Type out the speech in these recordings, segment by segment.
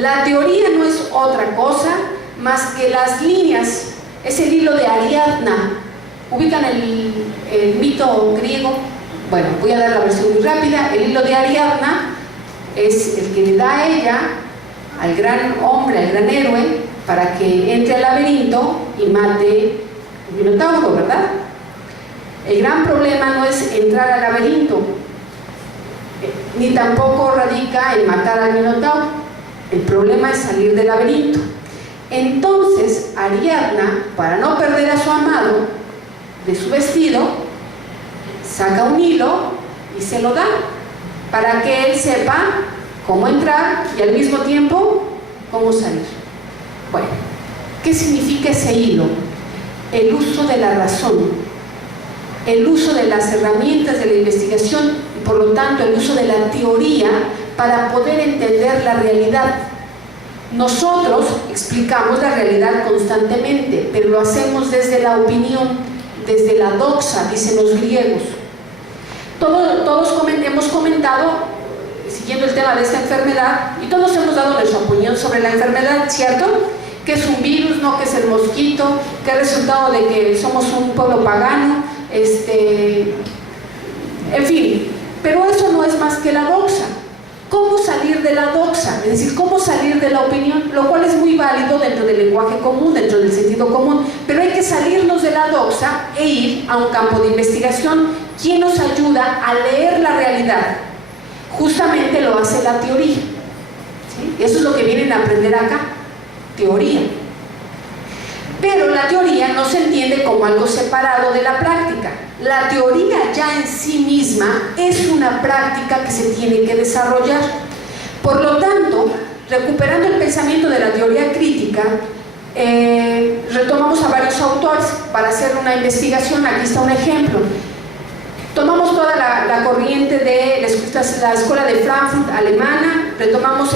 La teoría no es otra cosa más que las líneas, es el hilo de Ariadna. ¿Ubican el mito griego? Bueno, voy a dar la versión muy rápida. El hilo de Ariadna es el que le da a ella, al gran hombre, al gran héroe, para que entre al laberinto y mate al Minotauro, ¿verdad? El gran problema no es entrar al laberinto, ni tampoco radica en matar al Minotauro. El problema es salir del laberinto. Entonces, Ariadna, para no perder a su amado de su vestido, saca un hilo y se lo da, para que él sepa cómo entrar y al mismo tiempo cómo salir. Bueno, ¿qué significa ese hilo? El uso de la razón, el uso de las herramientas de la investigación y por lo tanto el uso de la teoría para poder entender la realidad. Nosotros explicamos la realidad constantemente, pero lo hacemos desde la opinión, desde la doxa, dicen los griegos. Todos hemos comentado, siguiendo el tema de esta enfermedad, y todos hemos dado nuestra opinión sobre la enfermedad, ¿cierto? ¿Qué es un virus? ¿No? ¿Qué es el mosquito? ¿Qué resultado de que somos un pueblo pagano? En fin, pero eso no es más que la doxa. ¿Cómo salir de la doxa? Es decir, ¿cómo salir de la opinión? Lo cual es muy válido dentro del lenguaje común, dentro del sentido común, pero hay que salirnos de la doxa e ir a un campo de investigación. ¿Quién nos ayuda a leer la realidad? Justamente lo hace la teoría, ¿sí? Eso es lo que vienen a aprender acá, teoría. Pero la teoría no se entiende como algo separado de la práctica. La teoría ya en sí misma es una práctica que se tiene que desarrollar. Por lo tanto, recuperando el pensamiento de la teoría crítica, retomamos a varios autores para hacer una investigación. Aquí está un ejemplo. Tomamos toda la corriente de la escuela de Frankfurt alemana, retomamos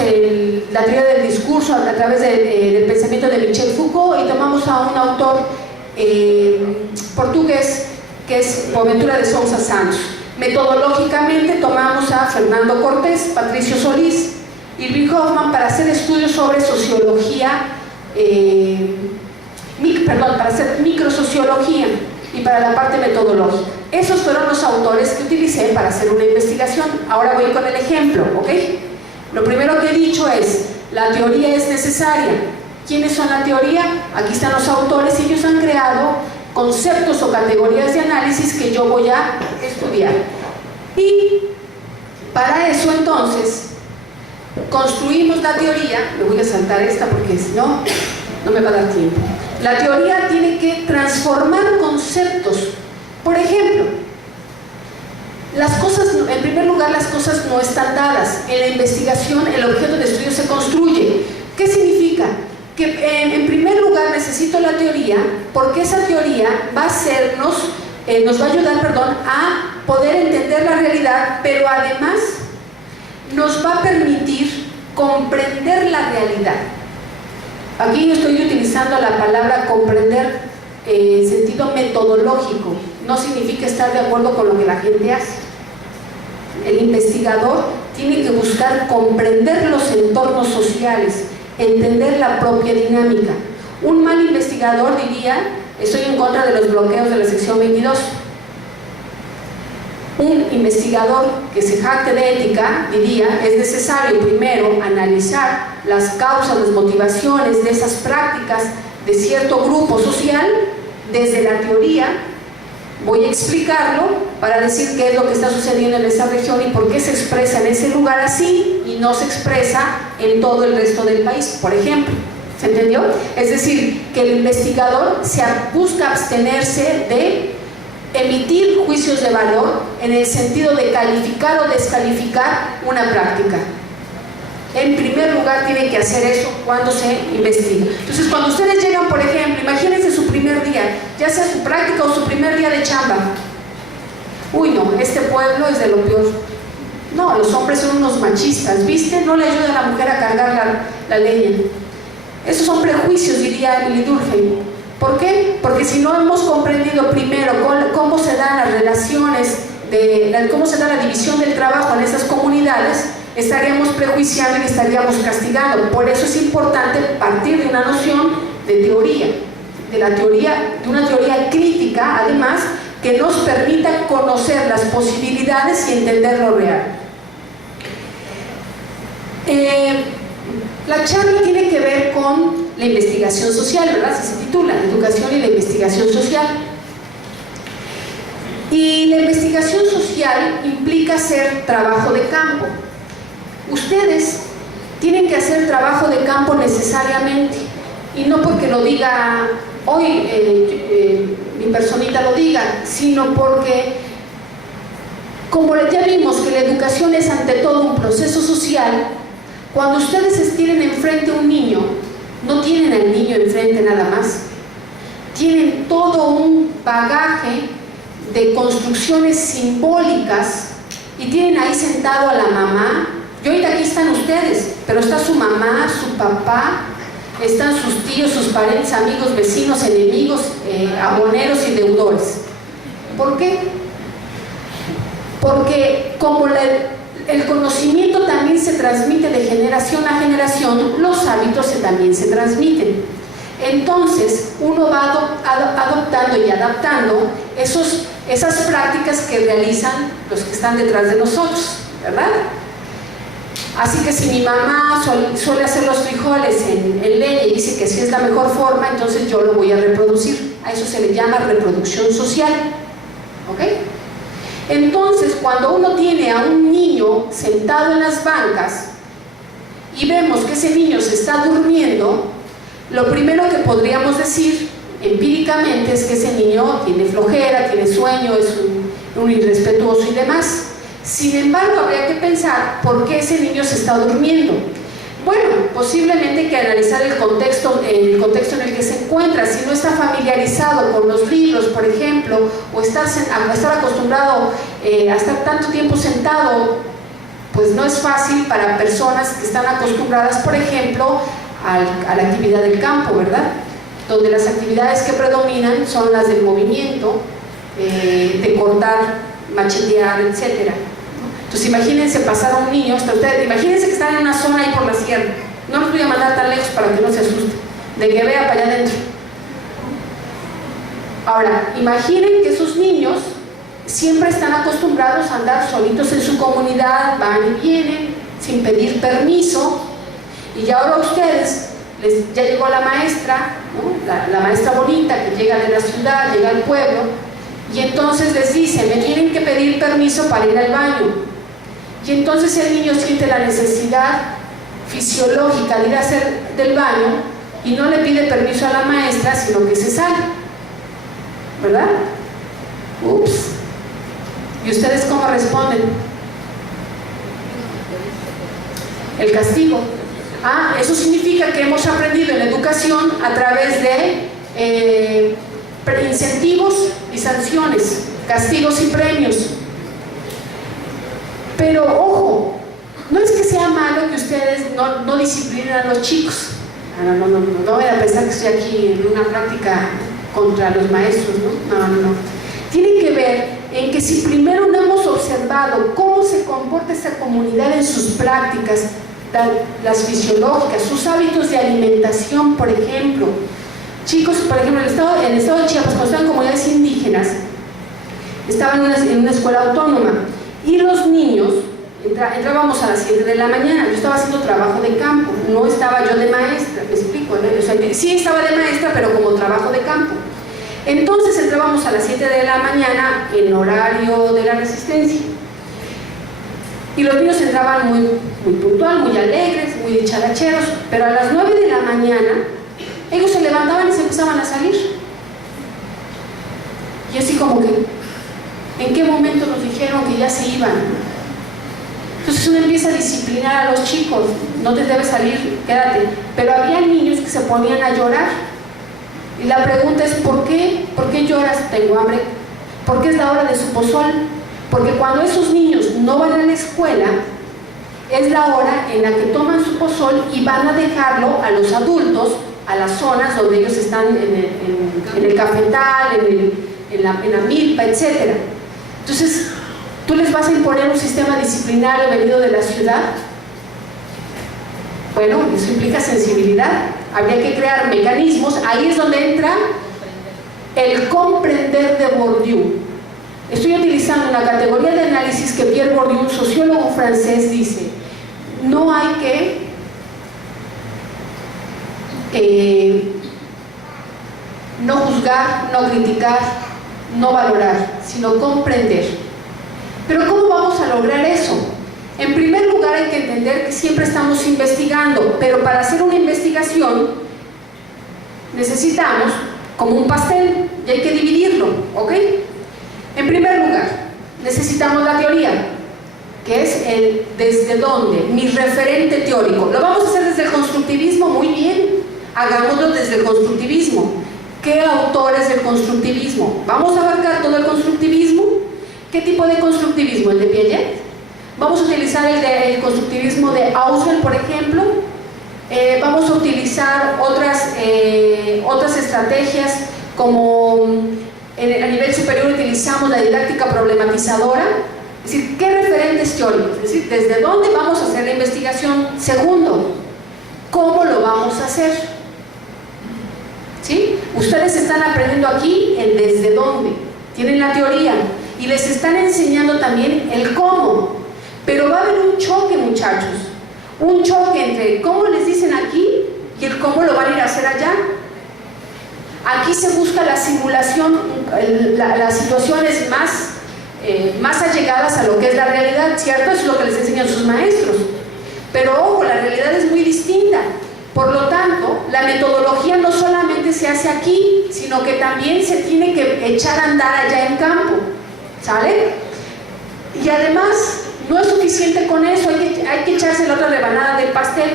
la teoría del discurso a través del pensamiento de Michel Foucault y tomamos a un autor portugués que es Boaventura de Sousa Santos. Metodológicamente tomamos a Fernando Cortés, Patricio Solís y Irving Hoffman para hacer estudios sobre sociología, para hacer microsociología y para la parte metodológica. Esos fueron los autores que utilicé para hacer una investigación. Ahora voy con el ejemplo, ¿ok? Lo primero que he dicho es, la teoría es necesaria. ¿Quiénes son la teoría? Aquí están los autores y ellos han creado conceptos o categorías de análisis que yo voy a estudiar. Y para eso entonces construimos la teoría. Me voy a saltar esta porque si no, no me va a dar tiempo. La teoría tiene que transformar conceptos. Por ejemplo, en primer lugar, las cosas no están dadas. En la investigación, el objeto de estudio se construye. ¿Qué significa? Que en primer lugar necesito la teoría, porque esa teoría nos va a ayudar, a poder entender la realidad, pero además nos va a permitir comprender la realidad. Aquí yo estoy utilizando la palabra comprender en sentido metodológico. No significa estar de acuerdo con lo que la gente hace. El investigador tiene que buscar comprender los entornos sociales, entender la propia dinámica. Un mal investigador diría, estoy en contra de los bloqueos de la sección 22. Un investigador que se jacte de ética diría, es necesario primero analizar las causas, las motivaciones de esas prácticas de cierto grupo social desde la teoría. Voy a explicarlo para decir qué es lo que está sucediendo en esa región y por qué se expresa en ese lugar así y no se expresa en todo el resto del país, por ejemplo. ¿Se entendió? Es decir, que el investigador busca abstenerse de emitir juicios de valor en el sentido de calificar o descalificar una práctica. En primer lugar tiene que hacer eso cuando se investiga. Entonces, cuando ustedes llegan, por ejemplo, imagínense su primer día, ya sea su práctica o su primer día de chamba. Uy, no, este pueblo es de lo peor. No, los hombres son unos machistas, ¿viste? No le ayuda a la mujer a cargar la leña. Esos son prejuicios, diría Emily Durkheim. ¿Por qué? Porque si no hemos comprendido primero cómo se dan las relaciones, cómo se da la división del trabajo en esas comunidades, estaríamos prejuiciando y estaríamos castigando. Por eso es importante partir de una noción de teoría, de una teoría crítica, además, que nos permita conocer las posibilidades y entender lo real. La charla tiene que ver con la investigación social, ¿verdad? Así se titula, Educación y la investigación social. Y la investigación social implica hacer trabajo de campo. Ustedes tienen que hacer trabajo de campo necesariamente, y no porque lo diga hoy mi personita lo diga, sino porque, como ya vimos que la educación es ante todo un proceso social, cuando ustedes tienen enfrente a un niño, no tienen al niño enfrente nada más, tienen todo un bagaje de construcciones simbólicas y tienen ahí sentado a la mamá. Y ahorita aquí están ustedes, pero está su mamá, su papá, están sus tíos, sus parientes, amigos, vecinos, enemigos, aboneros y deudores. ¿Por qué? Porque como el conocimiento también se transmite de generación a generación, los hábitos también se transmiten. Entonces, uno va adoptando y adaptando esas prácticas que realizan los que están detrás de nosotros, ¿verdad? Así que si mi mamá suele hacer los frijoles en leña y dice que sí es la mejor forma, entonces yo lo voy a reproducir. A eso se le llama reproducción social. ¿Ok? Entonces, cuando uno tiene a un niño sentado en las bancas y vemos que ese niño se está durmiendo, lo primero que podríamos decir empíricamente es que ese niño tiene flojera, tiene sueño, es un irrespetuoso y demás. Sin embargo, habría que pensar por qué ese niño se está durmiendo. Bueno, posiblemente hay que analizar el contexto en el que se encuentra. Si no está familiarizado con los libros, por ejemplo, o estar acostumbrado a estar tanto tiempo sentado, pues no es fácil para personas que están acostumbradas, por ejemplo, a la actividad del campo, ¿verdad? Donde las actividades que predominan son las del movimiento, de cortar, machetear, etc. Entonces imagínense pasar a un niño, hasta ustedes, imagínense que están en una zona ahí por la sierra, no los voy a mandar tan lejos para que no se asusten, de que vea para allá adentro. Ahora, imaginen que esos niños siempre están acostumbrados a andar solitos en su comunidad, van y vienen, sin pedir permiso, y ya ahora ustedes, ya llegó la maestra, ¿no? la maestra bonita que llega de la ciudad, llega al pueblo, y entonces les dice, me tienen que pedir permiso para ir al baño. Y entonces el niño siente la necesidad fisiológica de ir a hacer del baño y no le pide permiso a la maestra, sino que se sale, ¿verdad? Ups. ¿Y ustedes cómo responden? El castigo. Eso significa que hemos aprendido en la educación a través de incentivos y sanciones, castigos y premios. Pero ojo, no es que sea malo que ustedes no disciplinen a los chicos. No voy a pensar que estoy aquí en una práctica contra los maestros, ¿no? No. Tiene que ver en que si primero no hemos observado cómo se comporta esa comunidad en sus prácticas, las fisiológicas, sus hábitos de alimentación, por ejemplo. Chicos, por ejemplo, en el estado de Chiapas, cuando estaban comunidades indígenas, estaban en una escuela autónoma y los niños, entrábamos a las 7 de la mañana, yo estaba haciendo trabajo de campo, no estaba yo de maestra, me explico, ¿no? O sea, sí estaba de maestra, pero como trabajo de campo. Entonces entrábamos a las 7 de la mañana en horario de la resistencia. Y los niños entraban muy puntual, muy alegres, muy dicharacheros, pero a las 9 de la mañana ellos se levantaban y se empezaban a salir. Y así como que, ¿en qué momento nos dijeron que ya se iban? Entonces uno empieza a disciplinar a los chicos, no te debes salir, quédate. Pero había niños que se ponían a llorar. Y la pregunta es, ¿por qué? ¿Por qué lloras? Tengo hambre. ¿Por qué es la hora de su pozol? Porque cuando esos niños no van a la escuela, es la hora en la que toman su pozol y van a dejarlo a los adultos, a las zonas donde ellos están en el cafetal, en la milpa, etc. Entonces, ¿Tú les vas a imponer un sistema disciplinario venido de la ciudad? Bueno, eso implica sensibilidad. Habría que crear mecanismos. Ahí es donde entra el comprender de Bourdieu. Estoy utilizando una categoría de análisis que Pierre Bourdieu, un sociólogo francés, dice: no hay que no juzgar, no criticar, no valorar, sino comprender. Pero ¿cómo vamos a lograr eso? En primer lugar, hay que entender que siempre estamos investigando, pero para hacer una investigación necesitamos como un pastel y hay que dividirlo, ¿ok? En primer lugar, necesitamos la teoría, que es el desde dónde, mi referente teórico. ¿Lo vamos a hacer desde el constructivismo? Muy bien, hagámoslo desde el constructivismo. ¿Qué autores del constructivismo? ¿Vamos a abarcar todo el constructivismo? ¿Qué tipo de constructivismo? ¿El de Piaget? ¿Vamos a utilizar el constructivismo de Husserl, por ejemplo? Vamos a utilizar otras estrategias como a nivel superior utilizamos la didáctica problematizadora. Es decir, ¿qué referentes teóricos? Es decir, ¿desde dónde vamos a hacer la investigación? Segundo, ¿cómo lo vamos a hacer? ¿Sí? Ustedes están aprendiendo aquí el desde dónde, tienen la teoría y les están enseñando también el cómo, pero va a haber un choque, muchachos, un choque entre cómo les dicen aquí y el cómo lo van a ir a hacer allá. Aquí se busca la simulación, las situaciones más allegadas a lo que es la realidad, ¿cierto? Eso es lo que les enseñan sus maestros, pero ojo, la realidad es muy distinta. Por lo tanto, la metodología no solamente se hace aquí, sino que también se tiene que echar a andar allá en campo, ¿sale? Y además, no es suficiente con eso, hay que echarse la otra rebanada del pastel.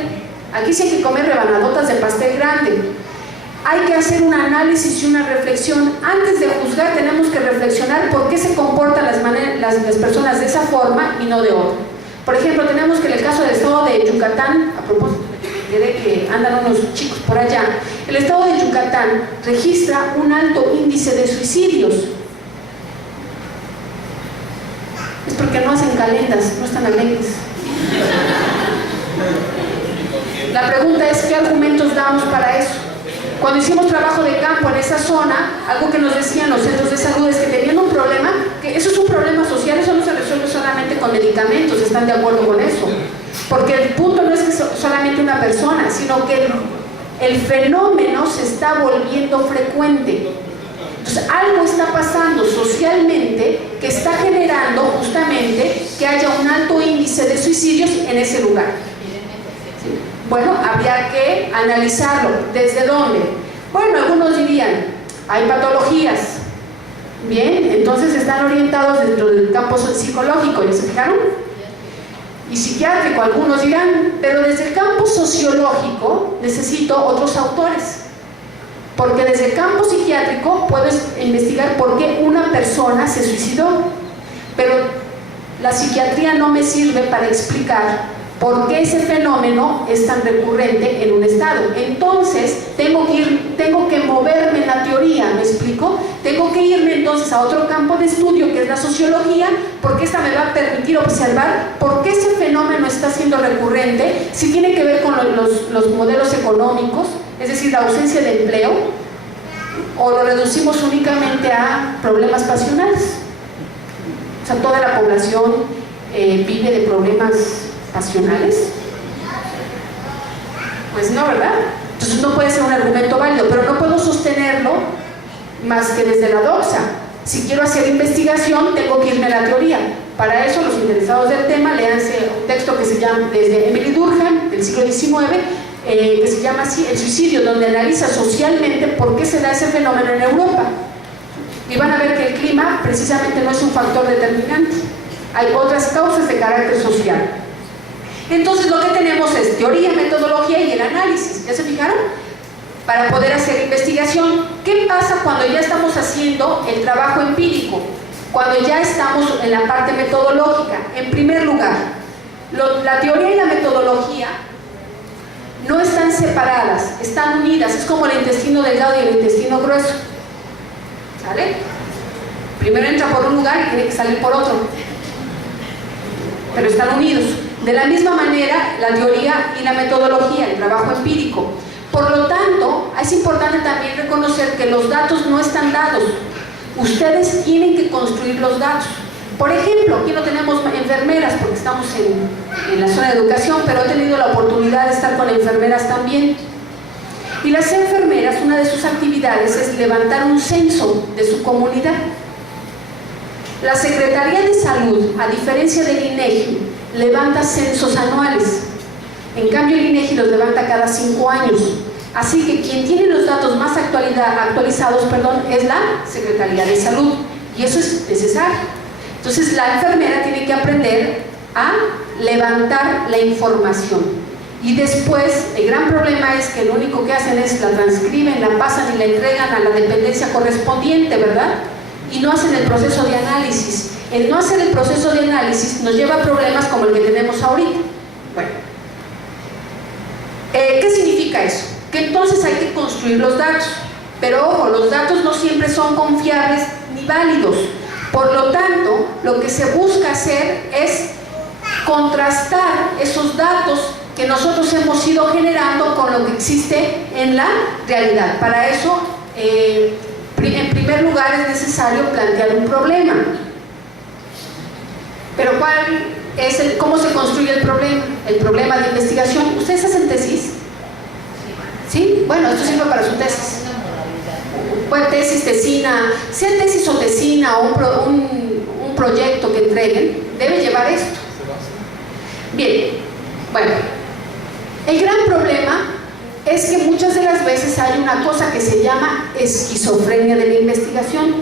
Aquí sí hay que comer rebanadotas de pastel grande. Hay que hacer un análisis y una reflexión. Antes de juzgar tenemos que reflexionar por qué se comportan las personas de esa forma y no de otra. Por ejemplo, tenemos que en el caso del estado de Yucatán, a propósito de que andan unos chicos por allá, el estado de Yucatán registra un alto índice de suicidios. Es porque no hacen calendas, no están alegres. La pregunta es, ¿qué argumentos damos para eso? Cuando hicimos trabajo de campo en esa zona, algo que nos decían los centros de salud es que tenían un problema, que eso es un problema social, eso no se resuelve solamente con medicamentos, ¿están de acuerdo con eso? Porque el punto no es que solamente una persona, sino que el fenómeno se está volviendo frecuente. Entonces, algo está pasando socialmente que está generando justamente que haya un alto índice de suicidios en ese lugar. ¿Sí? Bueno, habría que analizarlo. ¿Desde dónde? Bueno, algunos dirían, hay patologías. Bien, entonces están orientados dentro del campo psicológico, ¿ya se fijaron? Y psiquiátrico, algunos dirán, pero desde el campo sociológico necesito otros autores. Porque desde el campo psiquiátrico puedes investigar por qué una persona se suicidó. Pero la psiquiatría no me sirve para explicar por qué ese fenómeno es tan recurrente en un estado. Entonces, tengo que moverme en la teoría, ¿me explico? Tengo que irme entonces a otro campo de estudio que es la sociología, porque esta me va a permitir observar por qué ese fenómeno está siendo recurrente, si tiene que ver con los modelos económicos, es decir, la ausencia de empleo, o lo reducimos únicamente a problemas pasionales. O sea, toda la población vive de problemas pasionales. Pues no, ¿verdad? Entonces no puede ser un argumento válido, pero no puedo sostenerlo más que desde la doxa. Si quiero hacer investigación, tengo que irme a la teoría. Para eso, los interesados del tema, léanse un texto que se llama, desde Emily Durkheim, del siglo XIX, que se llama así, El suicidio, donde analiza socialmente por qué se da ese fenómeno en Europa. Y van a ver que el clima precisamente no es un factor determinante. Hay otras causas de carácter social. Entonces lo que tenemos es teoría, metodología y el análisis. ¿Ya se fijaron? Para poder hacer investigación. ¿Qué pasa cuando ya estamos haciendo el trabajo empírico? Cuando ya estamos en la parte metodológica. En primer lugar, la teoría y la metodología no están separadas, están unidas. Es como el intestino delgado y el intestino grueso. ¿Sale? Primero entra por un lugar y tiene que salir por otro. pero están unidos. De la misma manera, la teoría y la metodología, el trabajo empírico. Por lo tanto, es importante también reconocer que los datos no están dados. Ustedes tienen que construir los datos. Por ejemplo, aquí no tenemos enfermeras porque estamos en la zona de educación, pero he tenido la oportunidad de estar con enfermeras también. Y las enfermeras, una de sus actividades es levantar un censo de su comunidad. La Secretaría de Salud, a diferencia del INEGI, levanta censos anuales. En cambio, el INEGI los levanta cada 5 años. Así que quien tiene los datos más actualizados, es la Secretaría de Salud. Y eso es necesario. Entonces, la enfermera tiene que aprender a levantar la información. Y después, el gran problema es que lo único que hacen es la transcriben, la pasan y la entregan a la dependencia correspondiente, ¿verdad? Y no hacen el proceso de análisis. El no hacer el proceso de análisis nos lleva a problemas como el que tenemos ahorita. Bueno, ¿qué significa eso? Que entonces hay que construir los datos. Pero ojo, los datos no siempre son confiables ni válidos. Por lo tanto, lo que se busca hacer es contrastar esos datos que nosotros hemos ido generando con lo que existe en la realidad. Para eso, en primer lugar, es necesario plantear un problema. Pero ¿cómo se construye el problema? El problema de investigación. ¿Ustedes hacen tesis? ¿Sí? Bueno, esto sirve para su tesis. Bueno, tesis, tesina, sea tesis o tesina o un proyecto que entreguen, debe llevar esto. Bien, bueno, el gran problema es que muchas de las veces hay una cosa que se llama esquizofrenia de la investigación.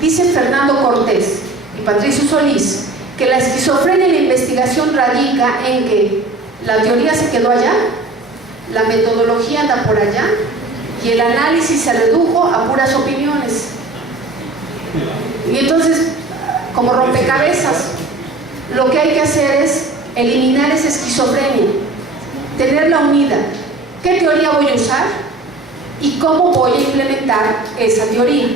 Dice Fernando Cortés y Patricio Solís que la esquizofrenia de la investigación radica en que la teoría se quedó allá, la metodología anda por allá, y el análisis se redujo a puras opiniones. Y entonces, como rompecabezas, lo que hay que hacer es eliminar esa esquizofrenia, tenerla unida. ¿Qué teoría voy a usar? ¿Y cómo voy a implementar esa teoría?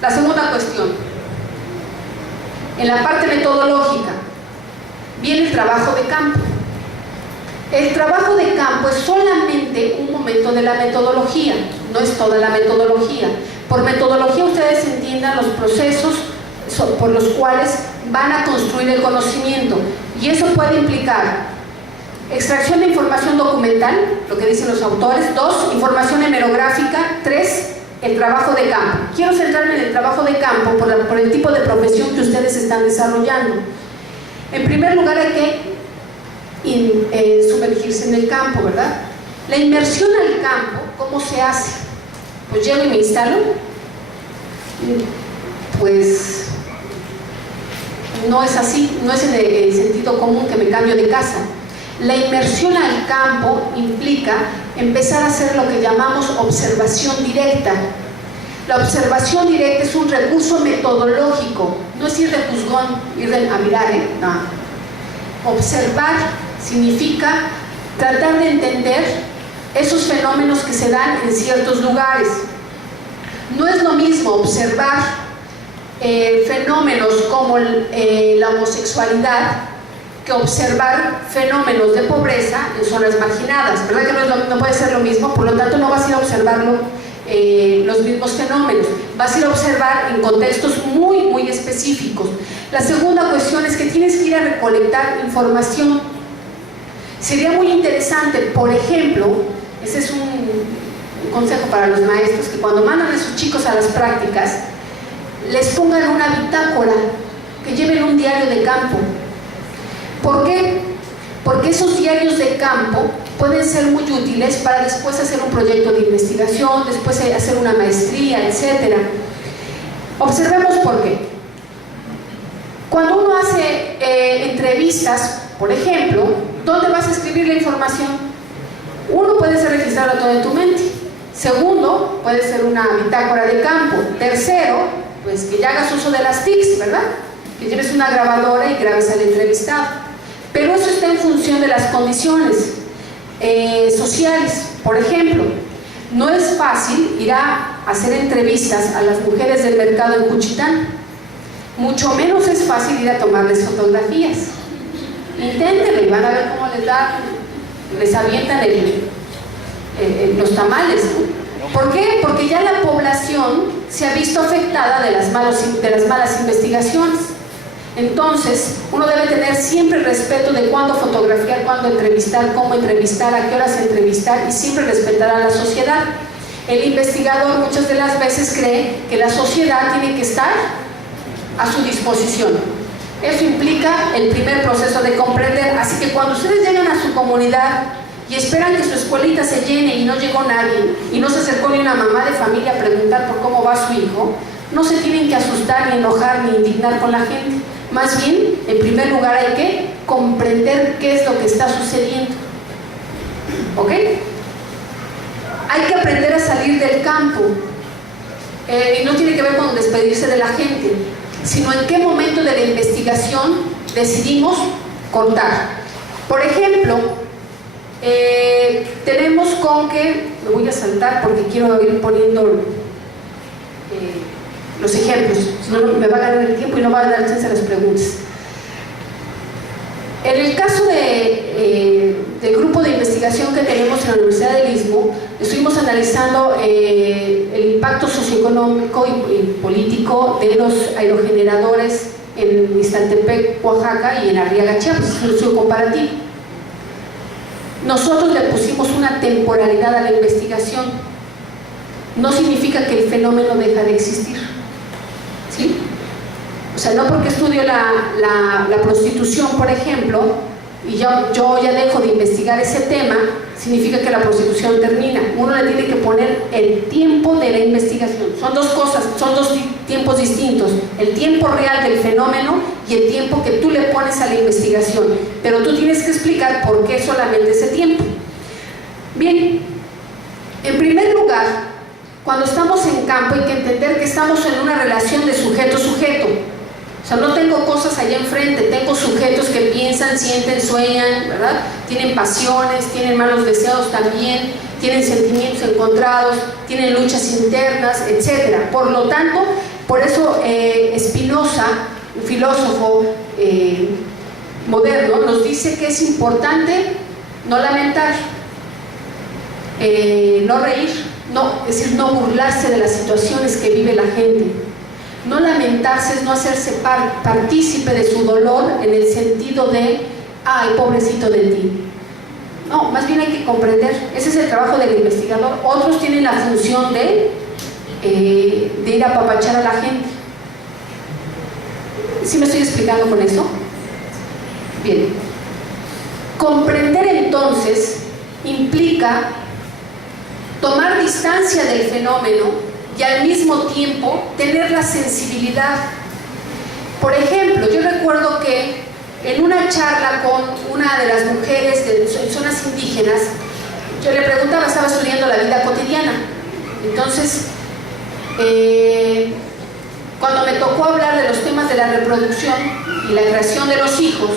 La segunda cuestión, en la parte metodológica, viene el trabajo de campo. El trabajo de campo es solamente un momento de la metodología, no es toda la metodología. Por metodología ustedes entiendan los procesos por los cuales van a construir el conocimiento, y eso puede implicar extracción de información documental, lo que dicen los autores; 2, información hemerográfica; 3, el trabajo de campo. Quiero centrarme en el trabajo de campo por el tipo de profesión que ustedes están desarrollando. En primer lugar, hay que sumergirse en el campo, ¿verdad? La inmersión al campo, ¿cómo se hace? Pues llego y me instalo. Pues no es así, no es en el sentido común que me cambio de casa. La inmersión al campo implica empezar a hacer lo que llamamos observación directa. La observación directa es un recurso metodológico, no es ir de juzgón, ir a mirar, no. Observar significa tratar de entender esos fenómenos que se dan en ciertos lugares. No es lo mismo observar fenómenos como la homosexualidad que observar fenómenos de pobreza en zonas marginadas, ¿verdad que no puede ser lo mismo? Por lo tanto, no vas a ir a observarlo los mismos fenómenos, vas a ir a observar en contextos muy, muy específicos. La segunda cuestión es que tienes que ir a recolectar información. Sería muy interesante, por ejemplo, ese es un consejo para los maestros, que cuando mandan a sus chicos a las prácticas, les pongan una bitácora, que lleven un diario de campo. ¿Por qué? Porque esos diarios de campo pueden ser muy útiles para después hacer un proyecto de investigación, después hacer una maestría, etc. Observemos por qué. Cuando uno hace entrevistas, por ejemplo, ¿dónde vas a escribir la información? Uno, puede ser registrarlo todo en tu mente. Segundo, puede ser una bitácora de campo. Tercero, pues que ya hagas uso de las TICs, ¿verdad? Que lleves una grabadora y grabes al entrevistado. Pero eso está en función de las condiciones sociales. Por ejemplo, no es fácil ir a hacer entrevistas a las mujeres del mercado en Juchitán, mucho menos es fácil ir a tomarles fotografías. Inténtenlo y van a ver cómo les avientan los tamales. ¿Por qué? Porque ya la población se ha visto afectada de las malas investigaciones. Entonces, uno debe tener siempre respeto de cuándo fotografiar, cuándo entrevistar, cómo entrevistar, a qué horas entrevistar, y siempre respetar a la sociedad. El investigador muchas de las veces cree que la sociedad tiene que estar a su disposición. Eso implica el primer proceso de comprender. Así que cuando ustedes llegan a su comunidad y esperan que su escuelita se llene y no llegó nadie, y no se acercó ni una mamá de familia a preguntar por cómo va su hijo, no se tienen que asustar, ni enojar, ni indignar con la gente. Más bien, en primer lugar, hay que comprender qué es lo que está sucediendo. ¿Ok? Hay que aprender a salir del campo. Y no tiene que ver con despedirse de la gente, sino en qué momento de la investigación decidimos cortar. Por ejemplo, tenemos con que, me voy a saltar porque quiero ir poniendo los ejemplos, si no me va a ganar el tiempo y no va a dar chance a las preguntas. En el caso del grupo de investigación que tenemos en la Universidad del Istmo, estuvimos analizando el impacto socioeconómico y político de los aerogeneradores en Ixtantepec, Oaxaca, y en Arriaga, Chiapas. Es un estudio comparativo. Nosotros le pusimos una temporalidad a la investigación. No significa que el fenómeno deja de existir, ¿sí? O sea, no porque estudio la prostitución, por ejemplo, y yo ya dejo de investigar ese tema, significa que la prostitución termina. Uno le tiene que poner el tiempo de la investigación. Son dos cosas, son dos tiempos distintos: el tiempo real del fenómeno y el tiempo que tú le pones a la investigación. Pero tú tienes que explicar por qué solamente ese tiempo. Bien, en primer lugar, cuando estamos en campo hay que entender que estamos en una relación de sujeto-sujeto. O sea, no tengo cosas allá enfrente, tengo sujetos que piensan, sienten, sueñan, ¿verdad? Tienen pasiones, tienen malos deseos también, tienen sentimientos encontrados, tienen luchas internas, etc. Por lo tanto, por eso Spinoza, un filósofo moderno, nos dice que es importante no lamentar, no reír, es decir, no burlarse de las situaciones que vive la gente. No lamentarse es no hacerse partícipe de su dolor en el sentido de, ay, pobrecito de ti. No, más bien hay que comprender. Ese es el trabajo del investigador. Otros tienen la función de ir a apapachar a la gente. ¿Sí me estoy explicando con eso? Bien. Comprender entonces implica tomar distancia del fenómeno y al mismo tiempo tener la sensibilidad. Por ejemplo, yo recuerdo que en una charla con una de las mujeres de zonas indígenas, yo le preguntaba, estaba estudiando la vida cotidiana. Entonces, cuando me tocó hablar de los temas de la reproducción y la creación de los hijos,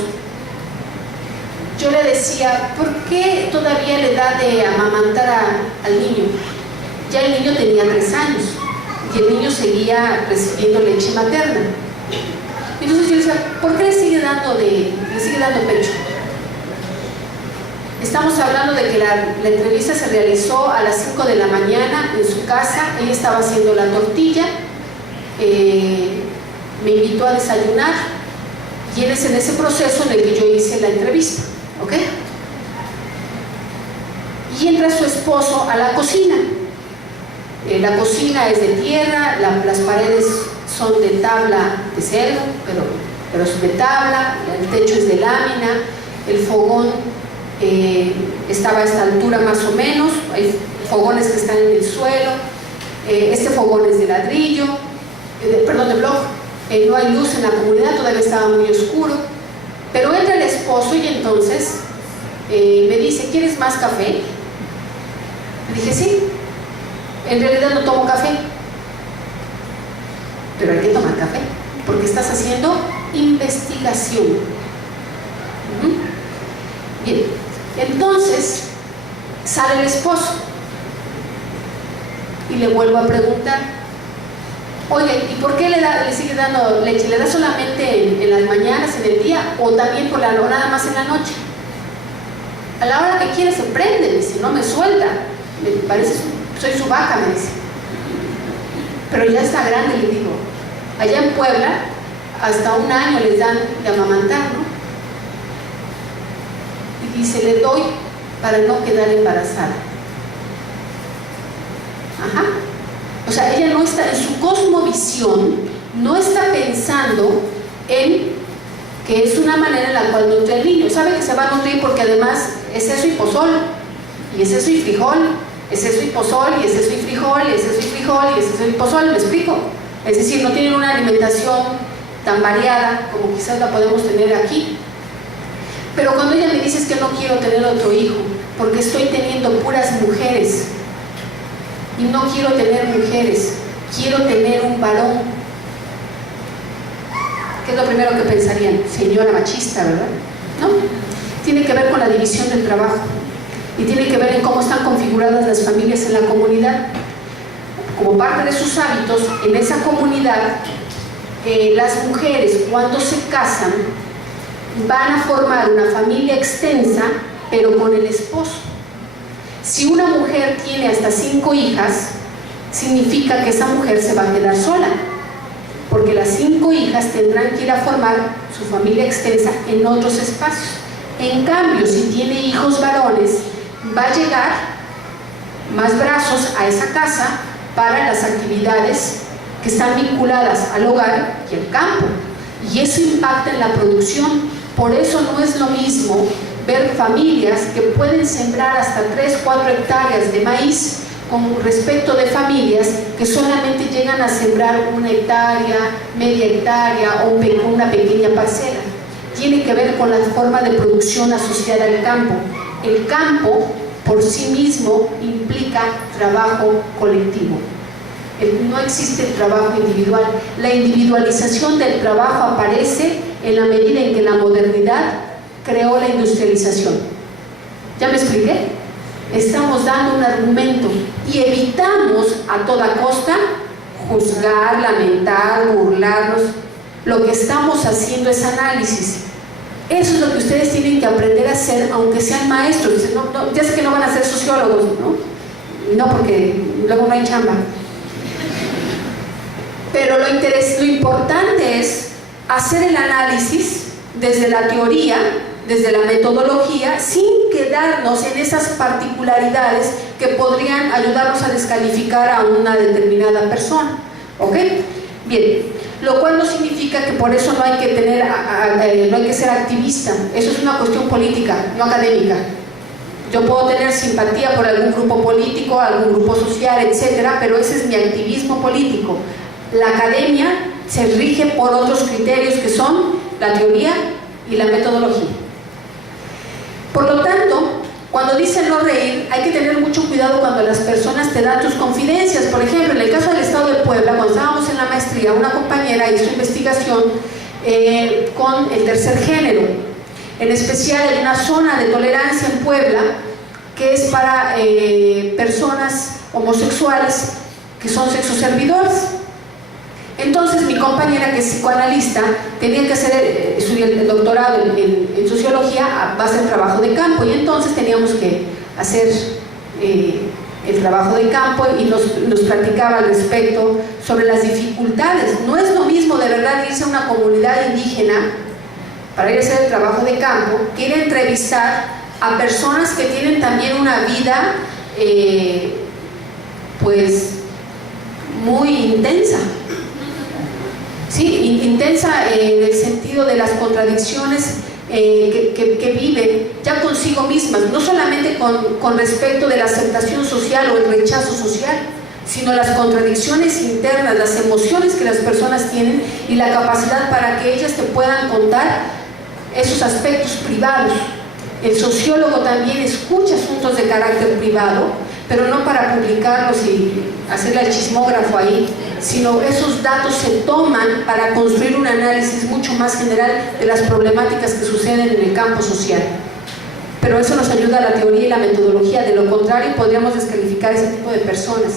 yo le decía, ¿por qué todavía le da de amamantar al niño? Ya el niño tenía 3 años y el niño seguía recibiendo leche materna. Entonces yo decía, ¿por qué le sigue dando pecho? Estamos hablando de que la entrevista se realizó a las 5 de la mañana en su casa. Ella estaba haciendo la tortilla, me invitó a desayunar y es en ese proceso en el que yo hice la entrevista, ¿ok? Y entra su esposo a la cocina. La cocina es de tierra, las paredes son de tabla de cerdo, pero es de tabla, el techo es de lámina, el fogón estaba a esta altura más o menos, hay fogones que están en el suelo, este fogón es de ladrillo, de bloc, no hay luz en la comunidad, todavía estaba muy oscuro, pero entra el esposo y entonces me dice, ¿quieres más café? Le dije, sí. En realidad no tomo café, pero hay que tomar café, porque estás haciendo investigación. Bien, entonces sale el esposo y le vuelvo a preguntar, oye, ¿y por qué le sigue dando leche? ¿Le da solamente en las mañanas, en el día, o también por la nada más en la noche? A la hora que quiere se prende, me dice, no me suelta, me parece, soy su vaca, me dice. Pero ya está grande, le digo. Allá en Puebla, hasta 1 año les dan de amamantar, ¿no? Y dice, le doy para no quedar embarazada. Ajá. O sea, ella no está, en su cosmovisión, no está pensando en que es una manera en la cual nutre al niño. Sabe que se va a nutrir porque además es eso y pozol, y es eso y frijol, es eso y pozol, y es eso y frijol, y es eso y frijol, y es eso y pozol, ¿me explico? Es decir, no tienen una alimentación tan variada como quizás la podemos tener aquí. Pero cuando ella me dice es que no quiero tener otro hijo, porque estoy teniendo puras mujeres, y no quiero tener mujeres, quiero tener un varón. ¿Qué es lo primero que pensarían? Señora machista, ¿verdad? ¿No? Tiene que ver con la división del trabajo y tiene que ver en cómo están configuradas las familias en la comunidad. Como parte de sus hábitos, en esa comunidad, las mujeres cuando se casan van a formar una familia extensa, pero con el esposo. Si una mujer tiene hasta 5 hijas, significa que esa mujer se va a quedar sola, porque las 5 hijas tendrán que ir a formar su familia extensa en otros espacios. En cambio, si tiene hijos varones, va a llegar más brazos a esa casa para las actividades que están vinculadas al hogar y al campo, y eso impacta en la producción. Por eso no es lo mismo ver familias que pueden sembrar hasta 3-4 hectáreas de maíz con respecto de familias que solamente llegan a sembrar 1 hectárea, media hectárea o una pequeña parcela. Tiene que ver con la forma de producción asociada al campo. El campo por sí mismo implica trabajo colectivo. No existe el trabajo individual. La individualización del trabajo aparece en la medida en que la modernidad creó la industrialización. ¿Ya me expliqué? Estamos dando un argumento y evitamos a toda costa juzgar, lamentar, burlarnos. Lo que estamos haciendo es análisis. Eso es lo que ustedes tienen que aprender a hacer, aunque sean maestros. No, ya sé que no van a ser sociólogos, ¿no? No, porque luego no hay chamba. Pero lo importante es hacer el análisis desde la teoría, desde la metodología, sin quedarnos en esas particularidades que podrían ayudarnos a descalificar a una determinada persona. ¿Ok? Bien, lo cual no significa que por eso no hay que ser activista. Eso es una cuestión política, no académica. Yo puedo tener simpatía por algún grupo político, algún grupo social, etcétera, pero ese es mi activismo político. La academia se rige por otros criterios que son la teoría y la metodología. Por lo tanto, cuando dicen no reír, hay que tener mucho cuidado cuando las personas te dan tus confidencias. Por ejemplo, en el caso del Estado de Puebla, cuando estábamos en la maestría, una compañera hizo investigación con el tercer género. En especial hay una zona de tolerancia en Puebla que es para personas homosexuales que son sexoservidores. Entonces mi compañera, que es psicoanalista, tenía que hacer el doctorado en sociología a base del trabajo de campo, y entonces teníamos que hacer el trabajo de campo y nos platicaba al respecto sobre las dificultades. No es lo mismo de verdad irse a una comunidad indígena para ir a hacer el trabajo de campo que ir a entrevistar a personas que tienen también una vida pues muy intensa. Sí, intensa en el sentido de las contradicciones que viven ya consigo mismas, no solamente con respecto de la aceptación social o el rechazo social, sino las contradicciones internas, las emociones que las personas tienen y la capacidad para que ellas te puedan contar esos aspectos privados. El sociólogo también escucha asuntos de carácter privado, pero no para publicarlos y hacerle al chismógrafo ahí, sino esos datos se toman para construir un análisis mucho más general de las problemáticas que suceden en el campo social. Pero eso nos ayuda a la teoría y la metodología. De lo contrario, podríamos descalificar ese tipo de personas.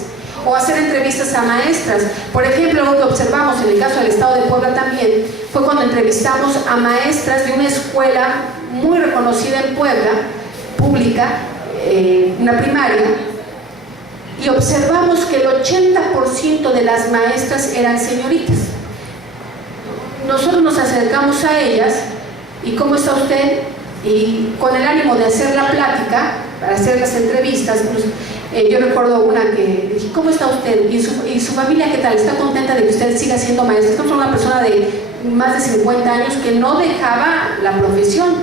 o hacer entrevistas a maestras. Por ejemplo, lo que observamos en el caso del Estado de Puebla también fue cuando entrevistamos a maestras de una escuela muy reconocida en Puebla, pública, una primaria, y observamos que el 80% de las maestras eran señoritas. Nosotros nos acercamos a ellas y ¿cómo está usted? Y con el ánimo de hacer la plática, para hacer las entrevistas, pues, yo recuerdo una que dije, ¿cómo está usted? ¿Y su familia qué tal? ¿Está contenta de que usted siga siendo maestra? Estamos hablando de una persona de más de 50 años que no dejaba la profesión.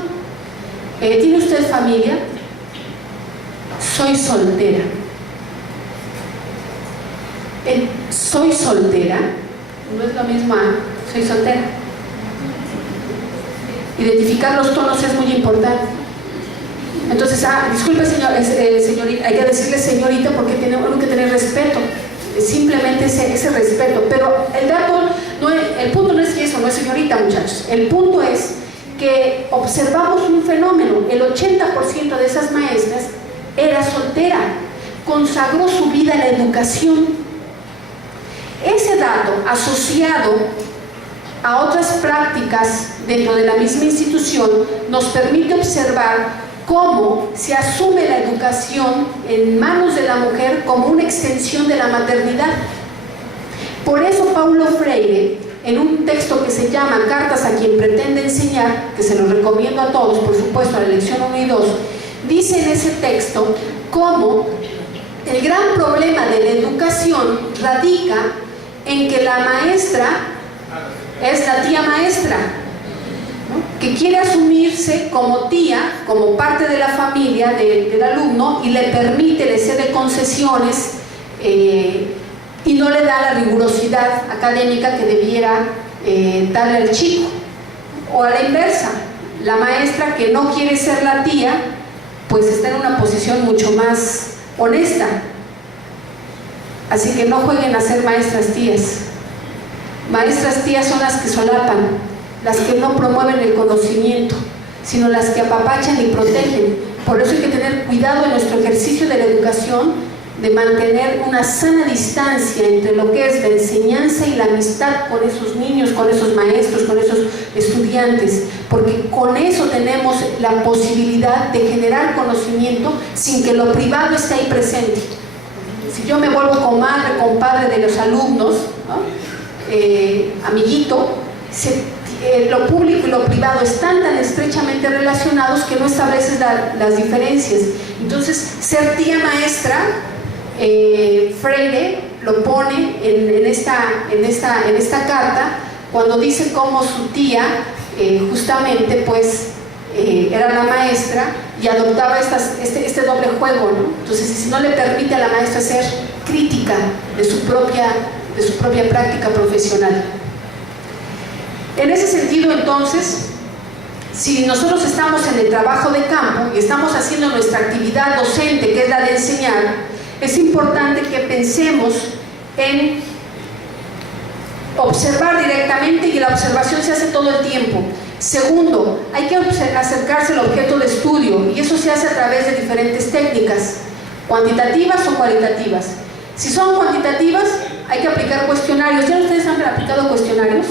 ¿Tiene usted familia? Soy soltera. Soy soltera no es lo mismo a soy soltera. Identificar los tonos es muy importante. Entonces, disculpe señorita, hay que decirle señorita porque tenemos que tener respeto, simplemente ese respeto, pero el punto no es que eso, no es señorita, muchachos, el punto es que observamos un fenómeno. El 80% de esas maestras era soltera, consagró su vida a la educación. Ese dato, asociado a otras prácticas dentro de la misma institución, nos permite observar cómo se asume la educación en manos de la mujer como una extensión de la maternidad. Por eso Paulo Freire, en un texto que se llama Cartas a quien pretende enseñar, que se lo recomiendo a todos, por supuesto, a la lección 1 y 2, dice en ese texto cómo el gran problema de la educación radica en que la maestra es la tía maestra, ¿no?, que quiere asumirse como tía, como parte de la familia del alumno, y le permite, le cede concesiones y no le da la rigurosidad académica que debiera darle al chico. O a la inversa, la maestra que no quiere ser la tía, pues está en una posición mucho más honesta. Así que no jueguen a ser maestras tías. Maestras tías son las que solapan, las que no promueven el conocimiento, sino las que apapachan y protegen. Por eso hay que tener cuidado en nuestro ejercicio de la educación, de mantener una sana distancia entre lo que es la enseñanza y la amistad con esos niños, con esos maestros, con esos estudiantes, porque con eso tenemos la posibilidad de generar conocimiento sin que lo privado esté ahí presente. Si yo me vuelvo comadre, compadre de los alumnos, ¿no?, amiguito, lo público y lo privado están tan estrechamente relacionados que no estableces las diferencias. Entonces, ser tía maestra, Freire lo pone en esta carta, cuando dice cómo su tía justamente pues era la maestra y adoptaba este doble juego, ¿no? Entonces, si no le permite a la maestra ser crítica de su propia práctica profesional. En ese sentido, entonces, si nosotros estamos en el trabajo de campo y estamos haciendo nuestra actividad docente, que es la de enseñar, es importante que pensemos en observar directamente, y la observación se hace todo el tiempo. Segundo, hay que acercarse al objeto de estudio, y eso se hace a través de diferentes técnicas, cuantitativas o cualitativas. Si son cuantitativas, hay que aplicar cuestionarios. ¿Ya ustedes han aplicado cuestionarios?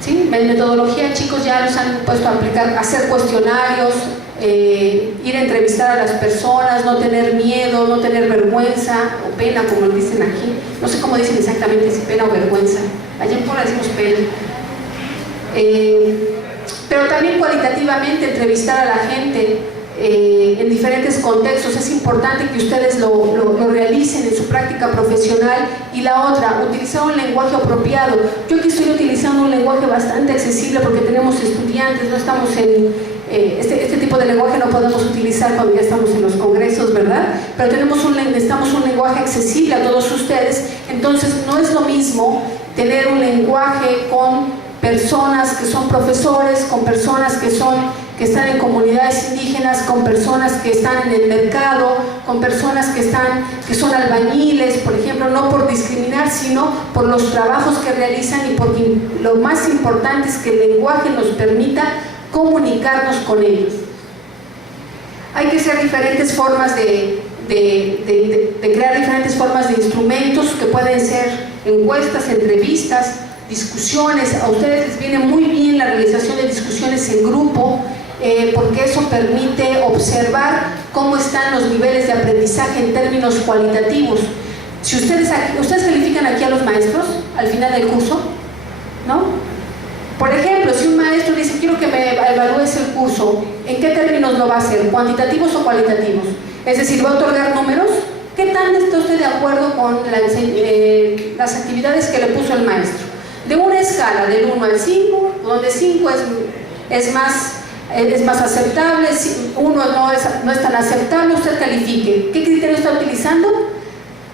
¿Sí? En metodología, chicos, ya los han puesto a aplicar, hacer cuestionarios, ir a entrevistar a las personas, no tener miedo, no tener vergüenza o pena, como dicen aquí. No sé cómo dicen exactamente, si pena o vergüenza. Allá en Puebla decimos pena. Pero también cualitativamente entrevistar a la gente en diferentes contextos. Es importante que ustedes lo realicen en su práctica profesional. Y la otra, utilizar un lenguaje apropiado. Yo aquí estoy utilizando un lenguaje bastante accesible porque tenemos estudiantes, no estamos en este tipo de lenguaje no podemos utilizar cuando ya estamos en los congresos, ¿verdad? Pero necesitamos un lenguaje accesible a todos ustedes. Entonces no es lo mismo tener un lenguaje con personas que son profesores, con personas que están en comunidades indígenas, con personas que están en el mercado, con personas que son albañiles, por ejemplo, no por discriminar, sino por los trabajos que realizan, y porque lo más importante es que el lenguaje nos permita comunicarnos con ellos. Hay que hacer diferentes formas de de crear diferentes formas de instrumentos que pueden ser encuestas, entrevistas, discusiones. A ustedes les viene muy bien la realización de discusiones en grupo, porque eso permite observar cómo están los niveles de aprendizaje en términos cualitativos. Si ustedes califican aquí a los maestros al final del curso, ¿no? Por ejemplo, si un maestro dice, quiero que me evalúes el curso, ¿en qué términos lo va a hacer? ¿Cuantitativos o cualitativos? Es decir, ¿va a otorgar números? ¿Qué tan está usted de acuerdo con las actividades que le puso el maestro? De una escala del 1 al 5, donde 5 es más aceptable, 1 no es tan aceptable, usted califique. ¿Qué criterio está utilizando?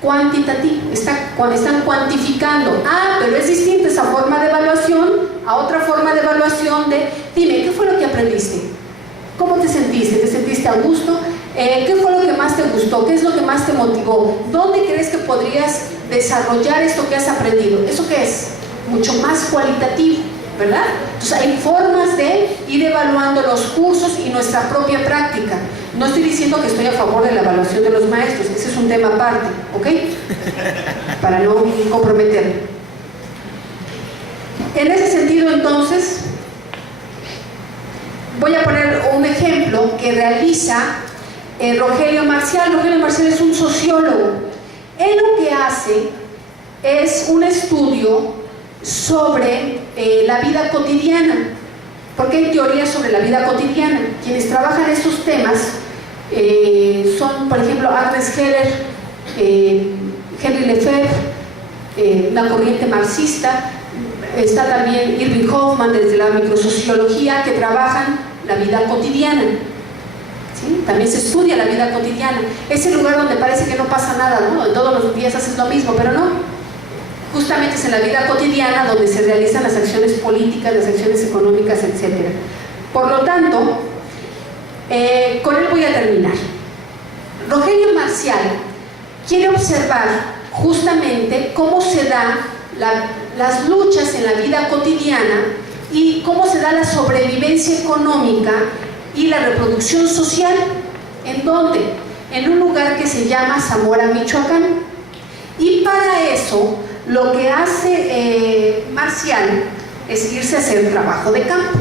Cuantitativo, están cuantificando. Pero es distinta esa forma de evaluación a otra forma de evaluación de, dime, ¿qué fue lo que aprendiste? ¿Cómo te sentiste? ¿Te sentiste a gusto? ¿Qué fue lo que más te gustó? ¿Qué es lo que más te motivó? ¿Dónde crees que podrías desarrollar esto que has aprendido? ¿Eso qué es? Mucho más cualitativo, ¿verdad? Entonces hay formas de ir evaluando los cursos y nuestra propia práctica. No estoy diciendo que estoy a favor de la evaluación de los maestros, ese es un tema aparte, ¿ok? Para no comprometerme. En ese sentido, entonces, voy a poner un ejemplo que realiza Rogelio Marcial. Rogelio Marcial es un sociólogo. Él lo que hace es un estudio sobre la vida cotidiana, porque hay teorías sobre la vida cotidiana. Quienes trabajan estos temas son, por ejemplo, Agnes Heller, Henry Lefebvre, la corriente marxista. Está también Irving Hoffman desde la microsociología, que trabajan la vida cotidiana. ¿Sí? También se estudia la vida cotidiana. Es el lugar donde parece que no pasa nada, ¿no? Todos los días haces lo mismo, pero no. Justamente es en la vida cotidiana donde se realizan las acciones políticas, las acciones económicas, etc. Por lo tanto, con él voy a terminar. Rogelio Marcial quiere observar justamente cómo se dan las luchas en la vida cotidiana y cómo se da la sobrevivencia económica y la reproducción social. ¿En dónde? En un lugar que se llama Zamora, Michoacán. Y para eso, lo que hace Marcial es irse a hacer trabajo de campo.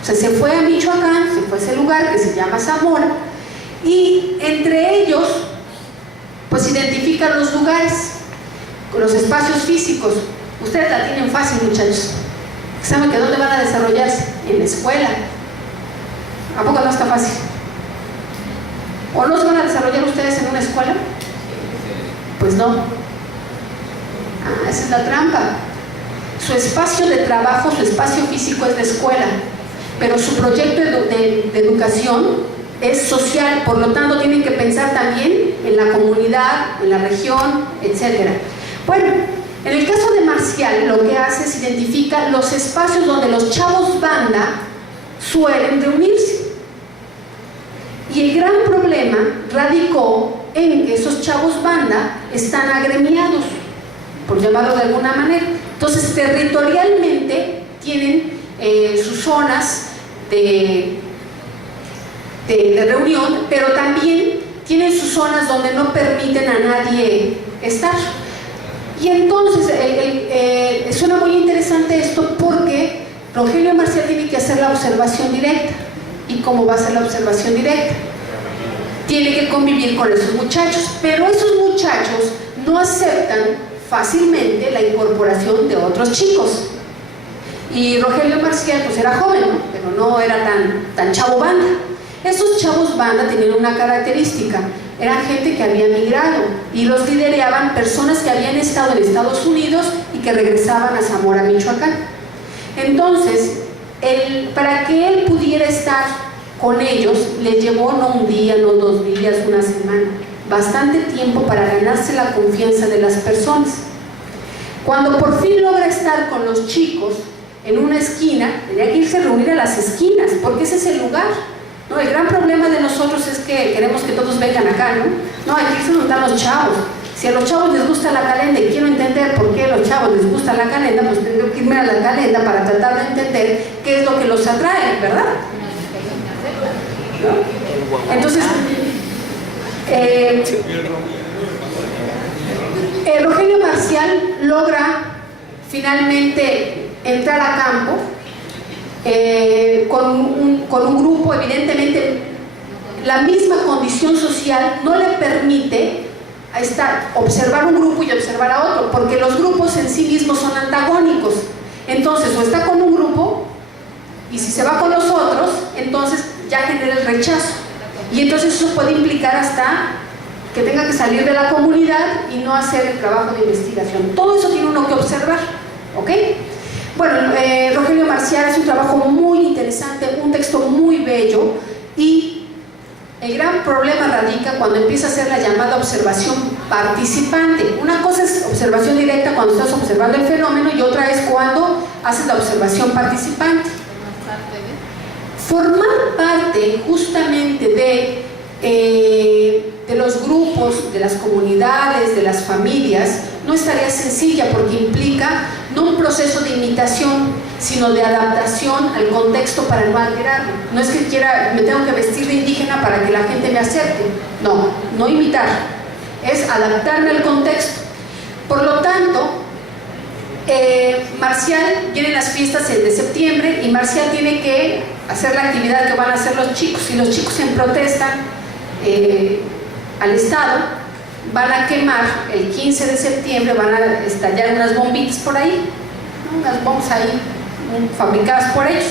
O sea, se fue a Michoacán, se fue a ese lugar que se llama Zamora, y entre ellos, pues identifican los lugares, los espacios físicos. Ustedes la tienen fácil, muchachos. ¿Saben que dónde van a desarrollarse? En la escuela. ¿A poco no está fácil? ¿O no se van a desarrollar ustedes en una escuela? Pues no. Esa es la trampa. Su espacio de trabajo, su espacio físico es la escuela, pero su proyecto de educación es social. Por lo tanto, tienen que pensar también en la comunidad, en la región, etc. Bueno, en el caso de Marcial, lo que hace es identifica los espacios donde los chavos banda suelen reunirse. Y el gran problema radicó en que esos chavos banda están agremiados, por llamarlo de alguna manera. Entonces, territorialmente tienen sus zonas de reunión, pero también tienen sus zonas donde no permiten a nadie estar. Y entonces, suena muy interesante esto, porque Rogelio Marcial tiene que hacer la observación directa. ¿Y cómo va a ser la observación directa? Tiene que convivir con esos muchachos, pero esos muchachos no aceptan fácilmente la incorporación de otros chicos. Y Rogelio Marcial pues era joven, ¿no? Pero no era tan chavo banda. Esos chavos banda tenían una característica: eran gente que había migrado y los lideraban personas que habían estado en Estados Unidos y que regresaban a Zamora, Michoacán. Entonces, para que él pudiera estar con ellos, le llevó no un día, no 2 días, una semana, bastante tiempo para ganarse la confianza de las personas. Cuando por fin logra estar con los chicos en una esquina, tenía que irse a reunir a las esquinas, porque ese es el lugar, ¿no? El gran problema de nosotros es que queremos que todos vengan acá, ¿no? No, aquí se juntan los chavos. Si a los chavos les gusta la calenda y quiero entender por qué a los chavos les gusta la calenda, pues tengo que irme a la calenda para tratar de entender qué es lo que los atrae, ¿verdad? ¿No? Entonces, Rogelio Marcial logra finalmente entrar a campo con un grupo. Evidentemente la misma condición social no le permite observar un grupo y observar a otro, porque los grupos en sí mismos son antagónicos. Entonces, o está con un grupo, y si se va con los otros, entonces ya genera el rechazo. Y entonces eso puede implicar hasta que tenga que salir de la comunidad y no hacer el trabajo de investigación. Todo eso tiene uno que observar, ¿ok? Bueno, Rogelio Marcial es un trabajo muy interesante, un texto muy bello, y el gran problema radica cuando empieza a hacer la llamada observación participante. Una cosa es observación directa cuando estás observando el fenómeno, y otra es cuando haces la observación participante. Formar parte justamente de los grupos, de las comunidades, de las familias, no es tarea sencilla, porque implica no un proceso de imitación, sino de adaptación al contexto para no alterarlo. No es que me tengo que vestir de indígena para que la gente me acepte. No, no imitar, es adaptarme al contexto. Por lo tanto, Marcial, vienen las fiestas de septiembre, y Marcial tiene que hacer la actividad que van a hacer los chicos. Si los chicos en protesta al Estado, van a quemar el 15 de septiembre, van a estallar unas bombitas por ahí, ¿no? Unas bombas ahí fabricadas por ellos.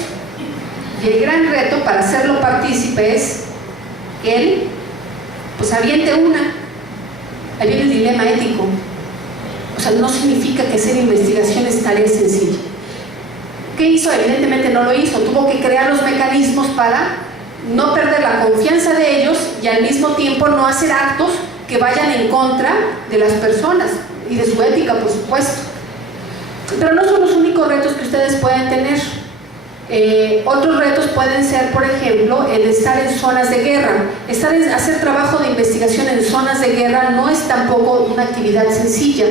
Y el gran reto para hacerlo partícipe es que él pues aviente una. Ahí viene el dilema ético. O sea, no significa que hacer investigación es tarea sencilla. ¿Qué hizo? Evidentemente no lo hizo. Tuvo que crear los mecanismos para no perder la confianza de ellos y al mismo tiempo no hacer actos que vayan en contra de las personas y de su ética, por supuesto. Pero no son los únicos retos que ustedes pueden tener. Otros retos pueden ser, por ejemplo, el de estar en zonas de guerra. Hacer trabajo de investigación en zonas de guerra no es tampoco una actividad sencilla,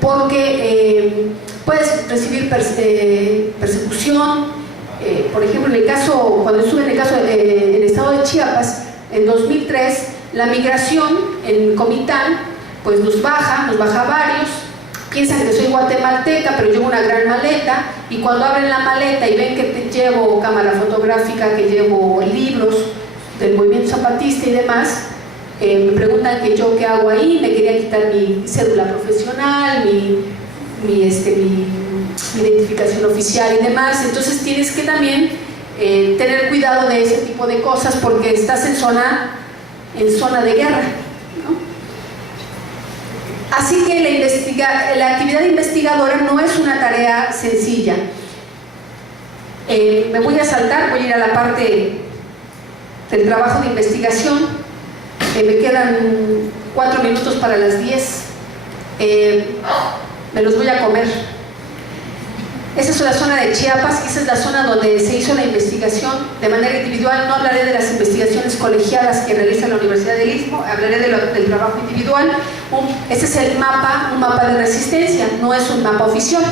porque puedes recibir persecución. Por ejemplo, cuando estuve en el estado de Chiapas, en 2003, la migración en Comitán, pues nos baja varios. Piensan que soy guatemalteca, pero llevo una gran maleta, y cuando abren la maleta y ven que llevo cámara fotográfica, que llevo libros del movimiento zapatista y demás, me preguntan que yo qué hago ahí. Me quería quitar mi cédula profesional, mi identificación oficial y demás. Entonces tienes que también tener cuidado de ese tipo de cosas, porque estás en zona de guerra, ¿no? Así que la actividad investigadora no es una tarea sencilla. Me voy a saltar, voy a ir a la parte del trabajo de investigación. Me quedan 4 minutos para las 10. Me los voy a comer. Esa es la zona de Chiapas, esa es la zona donde se hizo la investigación de manera individual. No hablaré de las investigaciones colegiadas que realiza la Universidad del Istmo, hablaré del trabajo individual. Este es el mapa, un mapa de resistencia, no es un mapa oficial.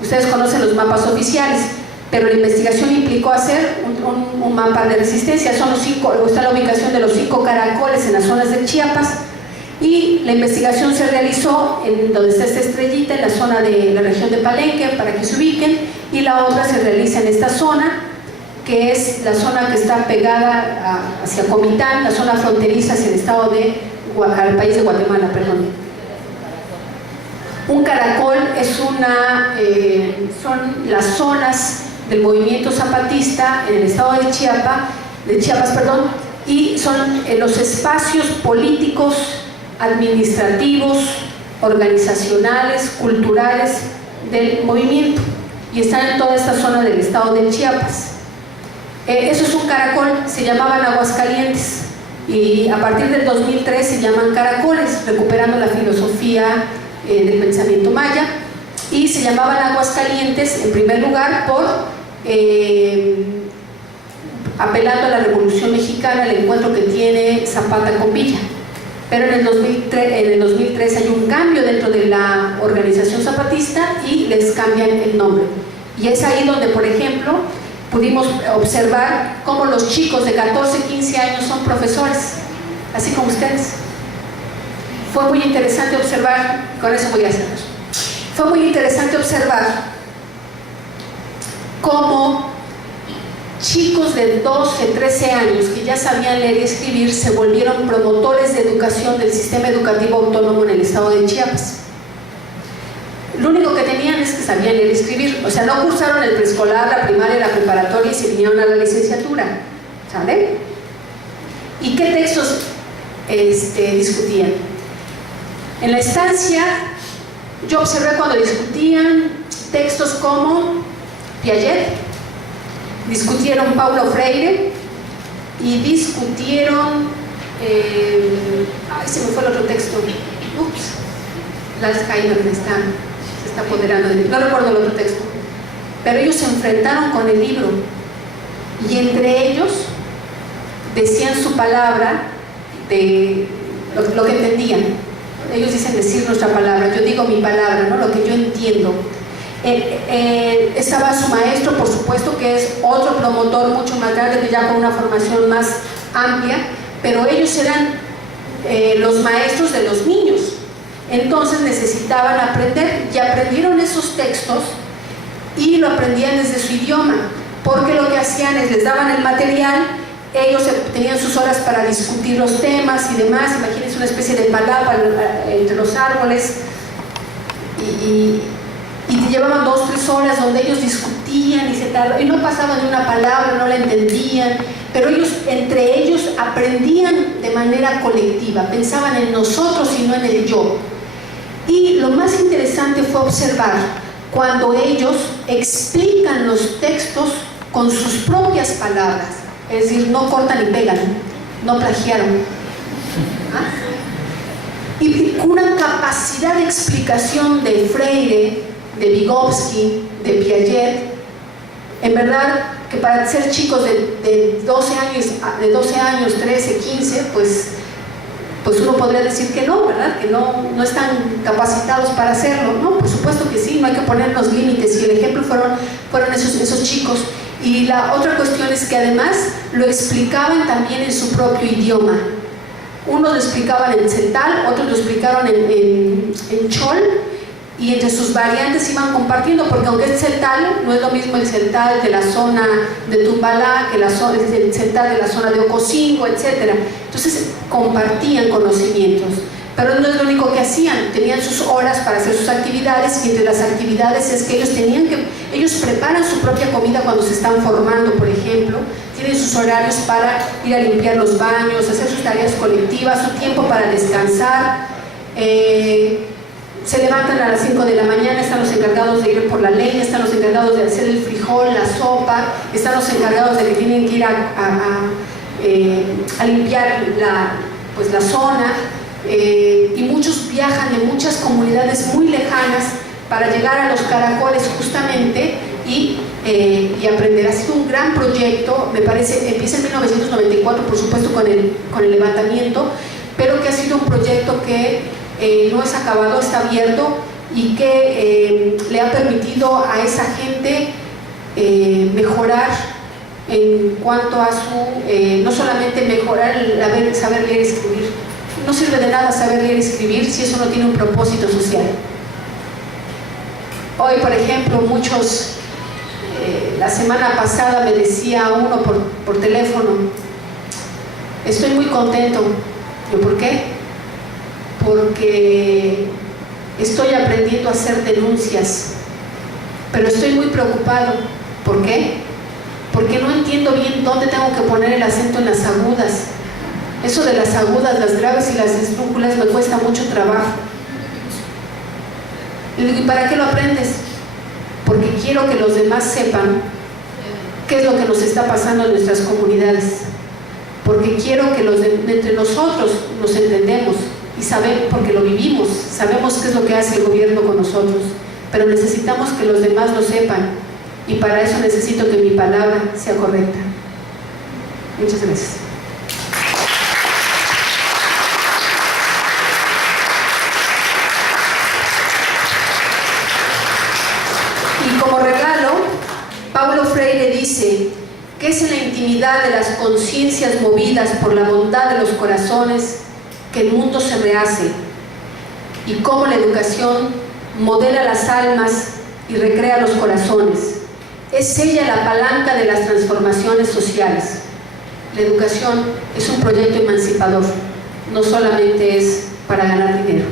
Ustedes conocen los mapas oficiales, pero la investigación implicó hacer un mapa de resistencia. Está la ubicación de los 5 caracoles en las zonas de Chiapas. Y la investigación se realizó en donde está esta estrellita, en la zona de la región de Palenque, para que se ubiquen, y la otra se realiza en esta zona, que es la zona que está pegada hacia Comitán, la zona fronteriza hacia el estado al país de Guatemala, perdón. Un caracol son las zonas del movimiento zapatista en el estado de Chiapas, y son los espacios políticos, administrativos, organizacionales, culturales del movimiento, y están en toda esta zona del estado de Chiapas. Eso es un caracol, se llamaban Aguascalientes, y a partir del 2003 se llaman caracoles, recuperando la filosofía del pensamiento maya, y se llamaban Aguascalientes en primer lugar por apelando a la Revolución Mexicana, el encuentro que tiene Zapata con Villa. Pero en el 2003 hay un cambio dentro de la organización zapatista y les cambian el nombre. Y es ahí donde, por ejemplo, pudimos observar cómo los chicos de 14, 15 años son profesores, así como ustedes. fue muy interesante observar, con eso voy a cerrar, fue muy interesante observar cómo chicos de 12, 13 años que ya sabían leer y escribir se volvieron promotores de educación del sistema educativo autónomo en el estado de Chiapas. Lo único que tenían es que sabían leer y escribir, o sea, no cursaron el preescolar, la primaria, la preparatoria y se vinieron a la licenciatura, ¿sale? ¿Y qué textos discutían? En la estancia, yo observé cuando discutían textos como Piaget, discutieron Paulo Freire y discutieron, se me fue el otro texto, Alzheimer se está apoderando de mí, no recuerdo el otro texto, pero ellos se enfrentaron con el libro y entre ellos decían su palabra de lo que entendían. Ellos dicen decir nuestra palabra, yo digo mi palabra, ¿no? Lo que yo entiendo. Estaba su maestro, por supuesto, que es otro promotor mucho más grande, que ya con una formación más amplia, pero ellos eran los maestros de los niños. Entonces necesitaban aprender y aprendieron esos textos y lo aprendían desde su idioma, porque lo que hacían es les daban el material, ellos tenían sus horas para discutir los temas y demás. Imagínense una especie de palabra entre los árboles y llevaban 2 o 3 horas donde ellos discutían y no pasaban ni una palabra, no la entendían, pero ellos entre ellos aprendían de manera colectiva, pensaban en nosotros y no en el yo. Y lo más interesante fue observar cuando ellos explican los textos con sus propias palabras, es decir, no cortan y pegan, no plagiaron. Y con una capacidad de explicación de Freire, de Vygotsky, de Piaget, en verdad que para ser chicos de 12 años, 13, 15, pues uno podría decir que no, ¿verdad? Que no están capacitados para hacerlo, ¿no? Por supuesto que sí, no hay que ponernos límites, y el ejemplo fueron esos chicos. Y la otra cuestión es que además lo explicaban también en su propio idioma. Unos lo explicaban en tzeltal, otros lo explicaron en chol, y entre sus variantes iban compartiendo, porque aunque es tzeltal, no es lo mismo el tzeltal de la zona de Tumbalá que el tzeltal de la zona de Ocosingo, etc. Entonces compartían conocimientos, pero no es lo único que hacían, tenían sus horas para hacer sus actividades, y entre las actividades es que ellos preparan su propia comida cuando se están formando, por ejemplo, tienen sus horarios para ir a limpiar los baños, hacer sus tareas colectivas, su tiempo para descansar. Se levantan a las 5 de la mañana, están los encargados de ir por la leña, están los encargados de hacer el frijol, la sopa, están los encargados de que tienen que ir a limpiar la zona, y muchos viajan de muchas comunidades muy lejanas para llegar a los caracoles justamente y aprender. Ha sido un gran proyecto, me parece, empieza en 1994, por supuesto, con el levantamiento, pero que ha sido un proyecto que no es acabado, está abierto, y que le ha permitido a esa gente mejorar en cuanto a su, no solamente mejorar el saber leer y escribir. No sirve de nada saber leer y escribir si eso no tiene un propósito social. Hoy, por ejemplo, la semana pasada me decía uno por teléfono, estoy muy contento. ¿Yo por qué? Porque estoy aprendiendo a hacer denuncias, pero estoy muy preocupado. ¿Por qué? Porque no entiendo bien dónde tengo que poner el acento en las agudas. Eso de las agudas, las graves y las esdrújulas me cuesta mucho trabajo. Y digo, ¿y para qué lo aprendes? Porque quiero que los demás sepan qué es lo que nos está pasando en nuestras comunidades. Porque quiero que entre nosotros nos entendemos y sabemos, porque lo vivimos, sabemos qué es lo que hace el gobierno con nosotros, pero necesitamos que los demás lo sepan, y para eso necesito que mi palabra sea correcta. Muchas gracias. Y como regalo, Paulo Freire dice que es en la intimidad de las conciencias movidas por la bondad de los corazones que el mundo se rehace, y cómo la educación modela las almas y recrea los corazones. Es ella la palanca de las transformaciones sociales. La educación es un proyecto emancipador, no solamente es para ganar dinero.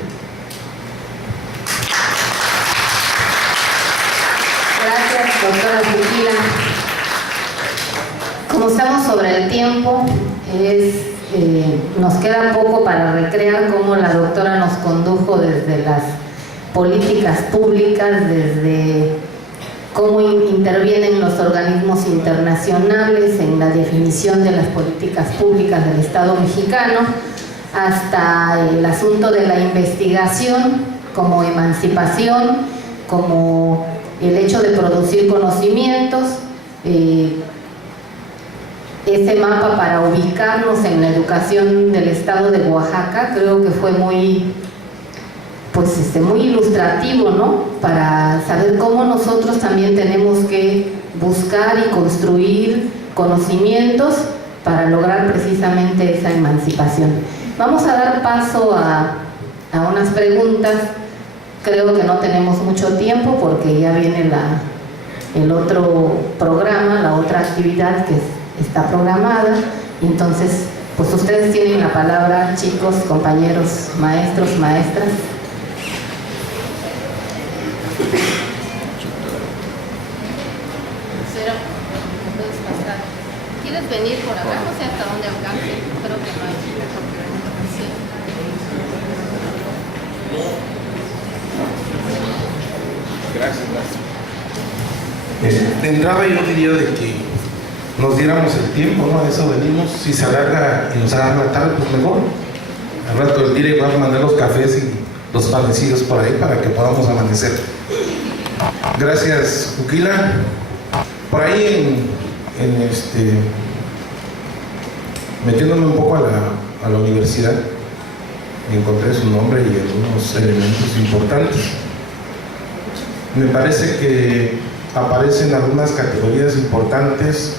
Gracias, doctora Fuquila. Como estamos sobre el tiempo, nos queda poco para recrear cómo la doctora nos condujo desde las políticas públicas, desde cómo intervienen los organismos internacionales en la definición de las políticas públicas del Estado mexicano, hasta el asunto de la investigación como emancipación, como el hecho de producir conocimientos, ese mapa para ubicarnos en la educación del estado de Oaxaca. Creo que fue muy ilustrativo, ¿no? Para saber cómo nosotros también tenemos que buscar y construir conocimientos para lograr precisamente esa emancipación. Vamos a dar paso a unas preguntas. Creo que no tenemos mucho tiempo porque ya viene el otro programa, la otra actividad que está programada. Entonces, pues ustedes tienen la palabra, chicos, compañeros, maestros, maestras. Cero, puedes pasar. ¿Quieres venir por acá? No sé hasta dónde alcance. Creo que no hay mejor que venir. Sí. Gracias. De entrada yo diría de que nos diéramos el tiempo, ¿no? A eso venimos. Si se alarga y nos agarra la tarde, pues mejor. Al rato del día igual mandar los cafés y los panecillos por ahí para que podamos amanecer. Gracias, Fuquila. Por ahí metiéndome un poco a la universidad, encontré su nombre y algunos elementos importantes. Me parece que aparecen algunas categorías importantes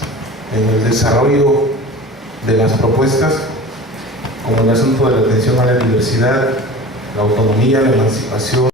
en el desarrollo de las propuestas, como el asunto de la atención a la diversidad, la autonomía, la emancipación.